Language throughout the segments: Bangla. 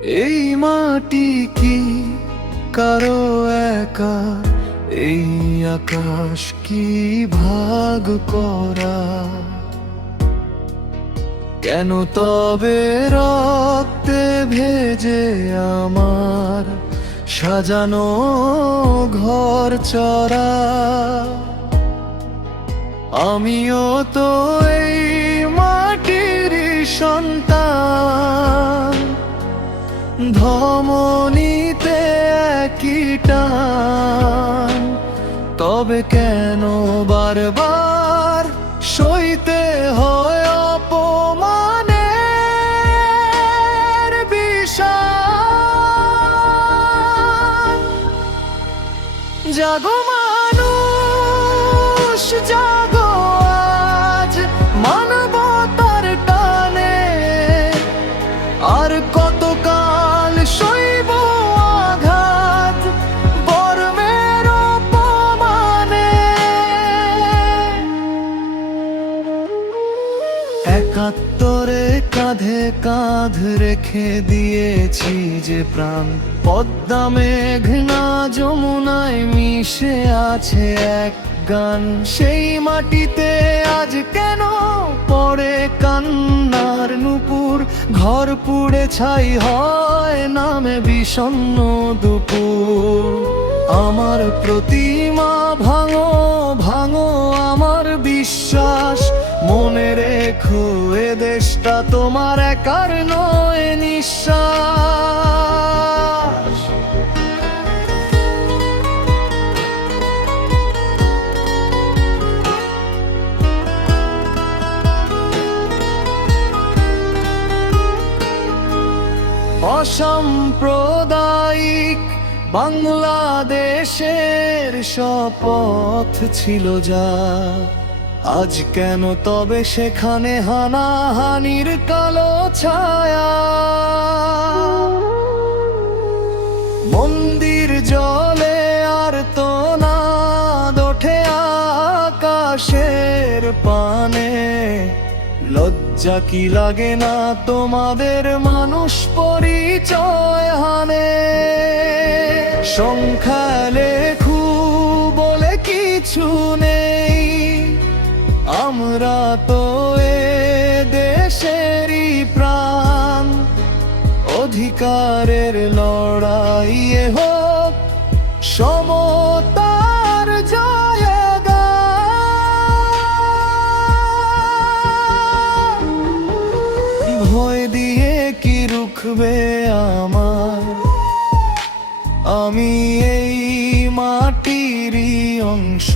এই মাটি কি কারো একা, এই আকাশ কি ভাগ করা? কেন তবে রক্তে ভেজে আমার সাজানো ঘর চড়া? আমিও তো এই মাটির সন্তান, ধমনীতে একই টান। তবে কেন বারবার সইতে হয় অপমানের বিষাদ? জাগো মানুষ জাগো, আজ মানবতার টানে আর কতকাল সইব আঘাত বর্মের অপমানে? একাত্তরে কাঁধে কাঁধ রেখে দিয়েছি যে প্রাণ, পদ্মা মেঘনা যমুনায় মিশে আছে এক গান। সেই মাটিতে আজ কেন পড়ে কান্নার নুপুর? ঘর পুড়ে ছাই হয় নামে বিষণ্ণ দুপুর। আমার প্রতিমা ভাঙো ভাঙো আমার বিশ্বাস, মনে রেখো এ দেশটা তোমার একার নয় নিঃশ্বাস। অসাম্প্রদায়িক বাংলাদেশের শপথ ছিল যা, আজ কেন তবে সেখানে হানাহানির কালো ছায়া? মন্দির জলে আর তো না ওঠে আকাশের পানে। লজ্জা কি লাগে না তোমাদের মানুষ পরিচয় হানে? সংখ্যা লেখু বলে কিছু নেই, আমরা তো এ দেশেরই প্রাণ। অধিকারের লড়াইয়ে হোক সমতার জয়গান। ভয় দিয়ে কি রুখবে আমার? আমি এই মাটিরই অংশ।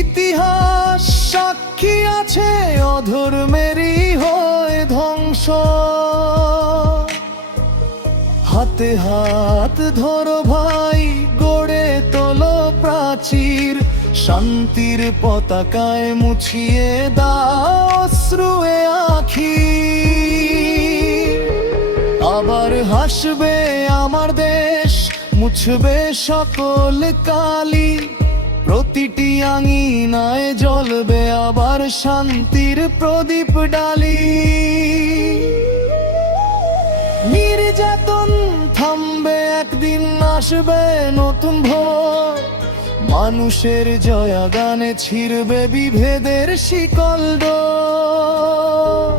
ইতিহাস সাক্ষী আছে অধর্মেরই হয় ধ্বংস। হাতে হাত ধরো ভাই, গড়ে তোলো প্রাচীর। শান্তির পতাকায় মুছিয়ে দাও অশ্রুয়ে আঁখি। আবার হাসবে আমার দেশ, মুছবে সকল কালি। প্রতিটি আঙিনায় জ্বলবে আবার শান্তির প্রদীপ ডালি। নির্যাতন থামবে একদিন, আসবে নতুন ভোর। মানুষের জয়গানে ছিড়বে বিভেদের শিকল ডোর।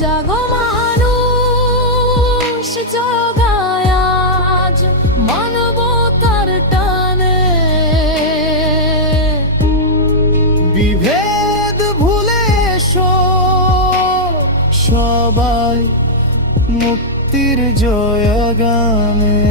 জাগো মানুষ জগায় আজ মানবতার টানে। বিভেদ ভুলে এসো সবাই মুক্তির জয়গানে।